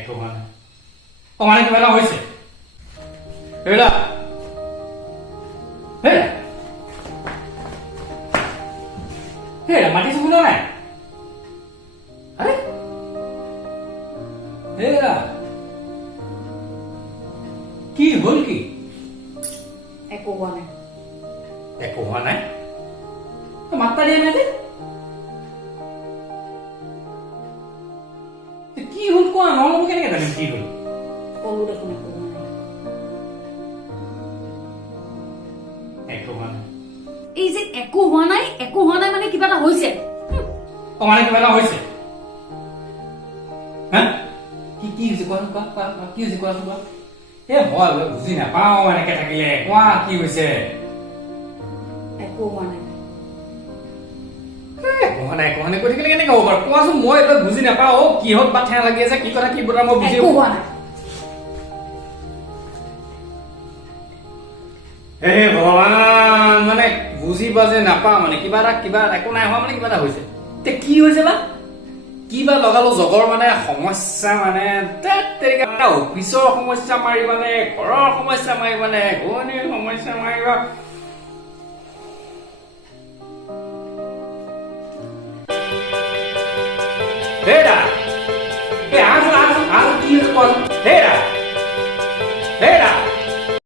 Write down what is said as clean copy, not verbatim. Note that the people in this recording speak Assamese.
একো হোৱা নাই মানে কিবা এটা হৈছে হেৰা হেৰা হেৰা মাটি চুবলৈ নাই আৰে হেৰা কি হ'ল কি একো হোৱা নাই একো হোৱা নাই মাত্ৰা দিয়া নাই যে কি হ'ল কোৱা নহ'লে কেনেকে জানিম কি হ'ল কলো দেখোন একো হোৱা নাই একো হোৱা নাই এই যে একো হোৱা নাই মানে কিবা এটা হৈছে মানে কিবা এটা হৈছে হা কি হৈছে কোৱা কি হৈছে কোৱা কোৱা মই বুজি নাপাওঁ এনেকে থাকিলে কোৱা কি হৈছে একো হোৱা নাই কোৱা নাই কৈ থাকিলে কেনেকে হ'ব বাৰু কোৱাচোন মই এইবিলাক বুজি নাপাওঁ কিহত বা ঠেঙা লাগি আছে কি কথা কি বতৰা মই বুজি একো হোৱা নাই হে ভগৱান মানে বুজি বাজে নাপাওঁ মানে কিবা এটা একো নাই হোৱা মানে কিবা এটা হৈছে এতিয়া কি হৈছে বা কিবা লগালো জগৰ মানে সমস্যা মানে এটা অফিচৰ সমস্যা মাৰিবানে ঘৰৰ সমস্যা মাৰিবানে ঘূৰণিৰ সমস্যা মাৰিবা হেৰা কি কোৱা হেৰা